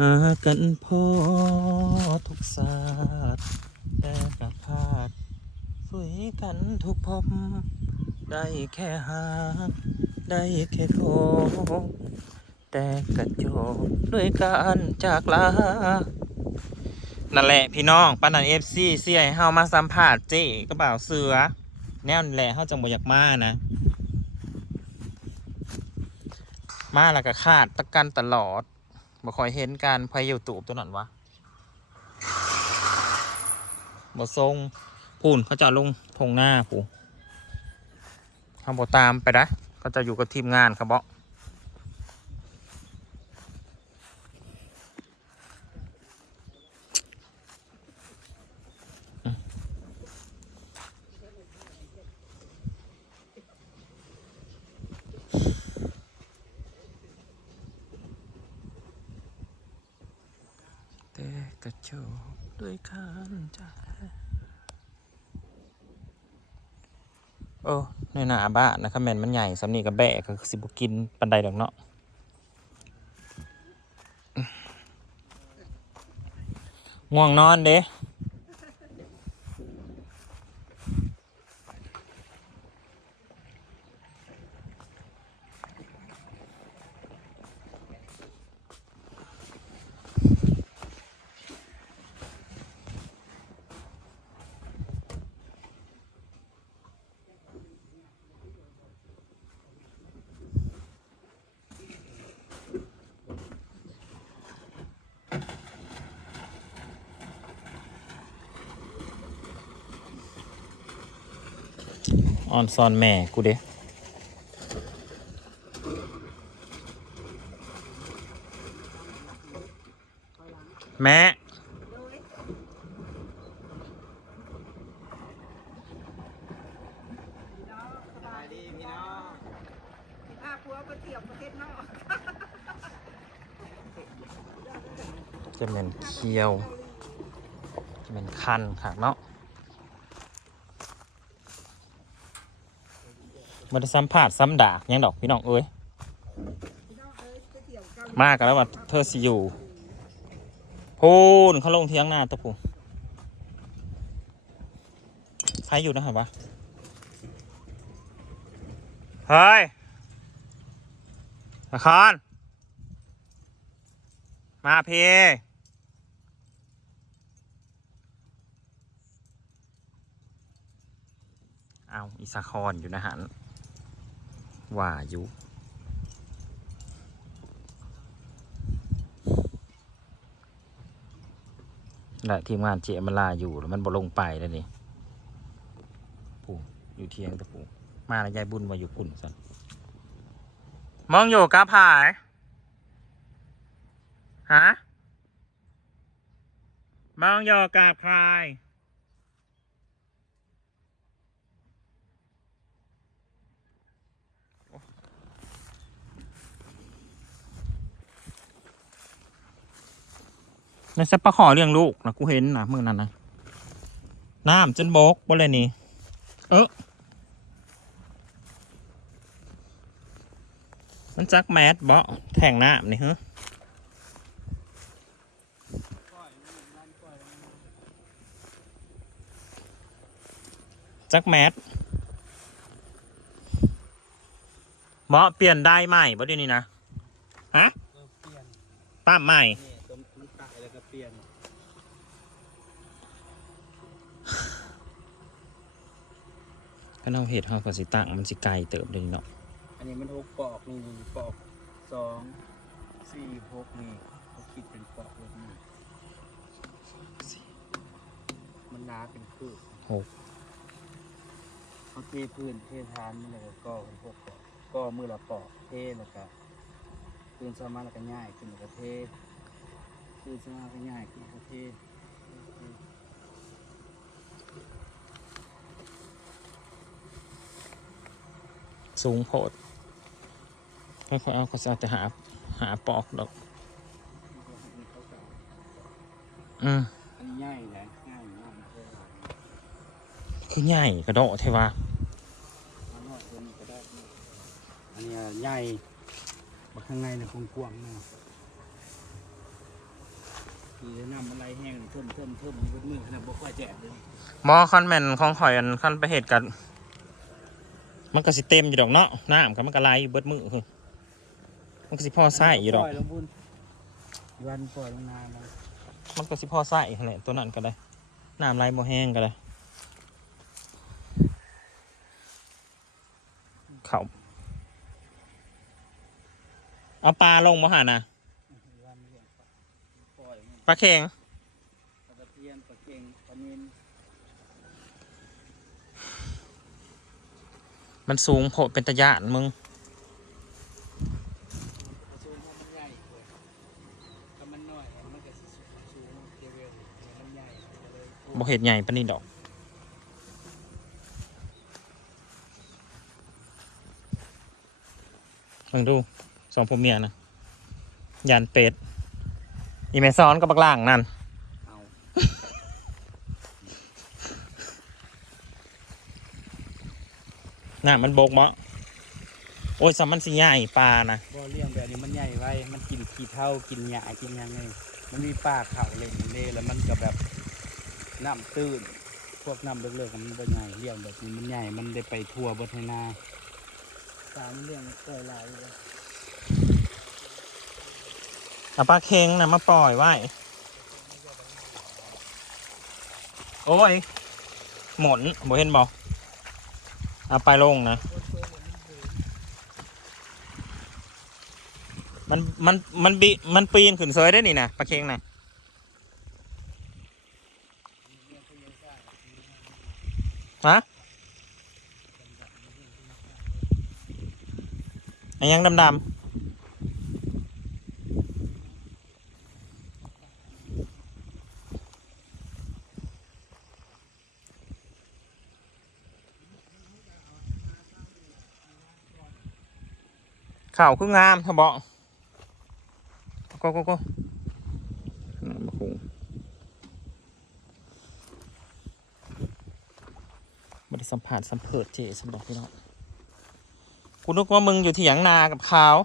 หากันพอทุกศาสตร์แต่กระพาดสวยกันทุกพบ ได้แค่หา ได้แค่โทแต่กระโจบด้วยการจากลา นั่นแหละพี่น้องปานันเอฟซีเสียให้เฮามาสัมผัสเจ๊กระเป๋าเสือ แนวนี่แหละเฮาจังบ่อยากมานะ มาแล้วก็ขาดตะกันตลอด บ่ค่อยเห็นการพายยูทูบตัวนั้นวะบ่ทรงพูนเขาจะลงทงหน้าผูเขาบ่ตามไปนะเขาจะอยู่กับทีมงานครับบ่ โจบด้วยคันใจโอ้ในหน้าบ้านนะครับแมนมันใหญ่สำนีกับแบะก็สิบกินปันไดดอกเนาะง่วงนอนเด้ ออนซอนแม่กูเด้แม่สบายดีพี่น้องถ้าผัวไปเที่ยวประเทศนอกจะเป็นเคียว จะเป็นคันค่ะเนาะ มันจะซ้ำผาดซ้ำดากหยังดอกพี่น้องเอ้ยพี่น้องเอ้ยไปเที่ยวเกาหลีมากกันแล้วว่าเธอสิอยู่พูนเขาลงเทียงหน้าตัวผูใครอยู่นะเหรอวะเฮ้ยละครมาเพเอาอีสาคอนอยู่นะฮะ ว่าอยู่ และทีมงานเจมันลาอยู่แล้วมันบ่ลงไปแล้วนี่ปู่อยู่เทียงตะปู่มาแล้วยายบุญมาอยู่ปุ่นสันมองอยู่กับผายฮะมองอยู่กับใคร นนสัปปะขอเลี้ยงลูกนะกูเห็นนะมือนั้นนะน้ำจนบกบ่เลยนี่ เออมันจักแมสบ่แทงน้ำนี่ฮะจักแมสเหมาะเปลี่ยนได้ใหม่บ่เดี๋ยวนี้นะ ฮะเออเปลี่ยนป้าใหม่ นี่ตัวมันตายแล้วก็เปลี่ยน ก็เอาเห็ดเฮาก็สิตั้งมันสิไกลเติบเลยเนาะอันนี้มันหกปอกนี่ปอกสองสี่หกนี่เขาคิดเป็นปอกเลยนี่มันหนาเป็นคืบหกเขาเทพื้นเททานมันเลยก็เป็นพวกปอกก็มือละปอกเทแล้วก็พื้นสามารถแล้วก็ง่ายขึ้นแล้วก็เทพื้นสามารถก็ง่ายขึ้นแล้วก็เท สูงโพดค่อยๆเอาก็จะเอาแต่หาหาปอกดอกอืมอันนี้ง่ายนะง่ายง่ายคือใหญ่กระโดดเทวาอันนี้ตัวนี้ก็ได้อันนี้ใหญ่บักข้างในเนี่ยกว้างๆนะคือน้ำอะไรแห้งเทิมเทิมเทิมมืดมืดขนาดบ่ค่อยแจกเลยหมอคันแม่นของข่อยอันคันไปเหตุกัน มันก็สิเต็มอยู่ดอกเนาะน้ำก็มันก็ไหลอยู่เบิดมือคือมันก็สิพอใส่อยู่ดอกปล่อยลงบุญวันปล่อยลงนามามันก็สิพอใส่หั่นแหละตัวนั้นก็ได้น้ำไหลบ่แห้งก็ได้เขาเอาปลาลงมาหานะวันเลี้ยงปล่อยมันปลาเค็ง ปลาตะเพียนปลาเก่งปลานิน มันสูงโผล่เป็นตะยานมึงปลาสูงมันใหญ่กว่าถ้ามันน้อกเกเวลมันใหญ่มันก็เลยบ่เห็ดใหญ่ปานนี้ดอกลองดูสองผมเมียนะยันเป็ด อีเมซอนกับบักล่างนั่น เอา น่ะมันบกบ่โอ้ยสามันสิใหญ่ปลานะบ่เลี้ยงแบบนี้มันใหญ่ไว้ มันกินขี้เท่ากินหญ้ากินหยังไงมันมีปลาเขาเล่นเลยแล้วมันก็แบบน้ำตื้น พวกน้ำเลือกๆมันบ่ใหญ่เลี้ยงแบบนี้มันใหญ่ มันได้ไปทั่วบนไทนาปลามันเลี้ยงปล่อยหลายอยู่เลยเอาปลาเค็งนะมาปล่อยไว้ โอ้ย หมนบ่เห็นบ่ เอาไปลงนะ มันมันมันบีมันปีนขึ้นเซยได้นี่นะปลาเค็งนะฮะอันยังดำๆ ข่าวคืองามทบอกก็ก็ก็นั่นมาคุงบริสัมผัสสัมเพิดเจสัมบอกพี่น้องกูนึกว่ามึงอยู่ที่หยังนากับเขาว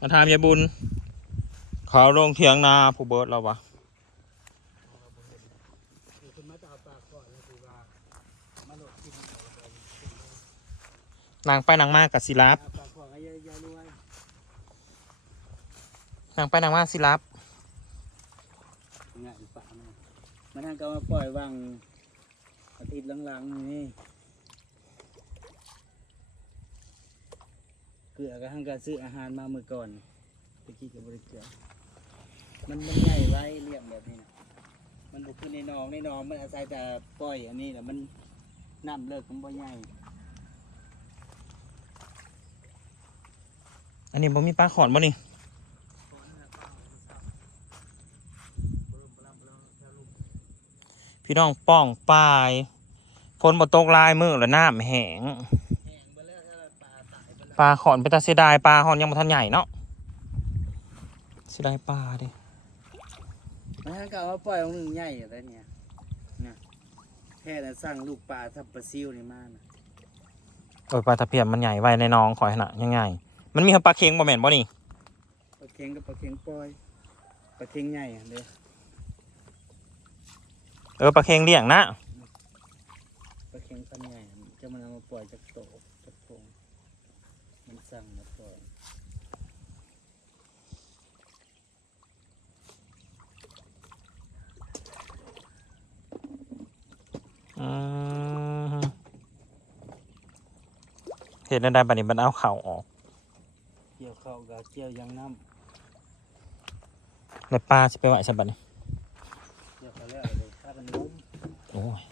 มาทำยายบุญเขาลงเถียงนาผู้เบิร์ดเราวะ คือมาจะเอาปลาก่อนแล้วคือว่ามาโหลดกินเอาไป นางไปนางมากกับศิลับเอาปลาก่อนก็อย่างไปนางมากศิลับงายปลาเนี่ยมันนั่งก็มาปล่อยวางอาทิตย์หลังๆนี่เกลือก็ทั้งการซื้ออาหารมาเมื่อก่อนไปกินกับบริเกลือมันมันใหญ่ไว้เรียบแบบนี้นะมันบุกขึ้นในนองในนองมันอาศัยแต่ปล่อยอันนี้แหละมันน้ำเลิกมันบ่ใหญ่ อันนี้ผมมีปลาขอนบ่นี่พี่น้องป้องปลายฝนบ่ตกหลายมือแล้วน้ำแห้งแห้งไปแล้วถ้าปลาตายไปแล้วปลาขอนไปตาเสียดายปลาขอนยังบ่ทันใหญ่เนาะเสียดายปลาดิมันนั่งก็เอามาปล่อยของหนึ่งใหญ่อะไรเนี่ยนะแค่นั้นสั่งลูกปลาทับปลาซิวนี่มานะโอ้ยปลาตะเพียนมันใหญ่ไว้ในหน้องขอยขนาดยังไง มันมีปลาเค็งบ่แม่นบ่นี่ปลาเค็งกับปลาเค็งปล่อยปลาเค็งใหญ่อะเด้อเออปลาเค็งเลี้ยงนะปลาเค็งพันใหญ่จะมันเอามาปล่อยจากโตจากโพงมันสั่งมาปล่อยอืมเห็นได้บัดนี้มันเอาเข่าออก เกี่ยวเข้าวกับเกี่ยวยางน้ในปลาสิไปไหวใช่บัดนี้ำเกี่ยวเขาแล้วเลยถ้ากันล้มโอ้ย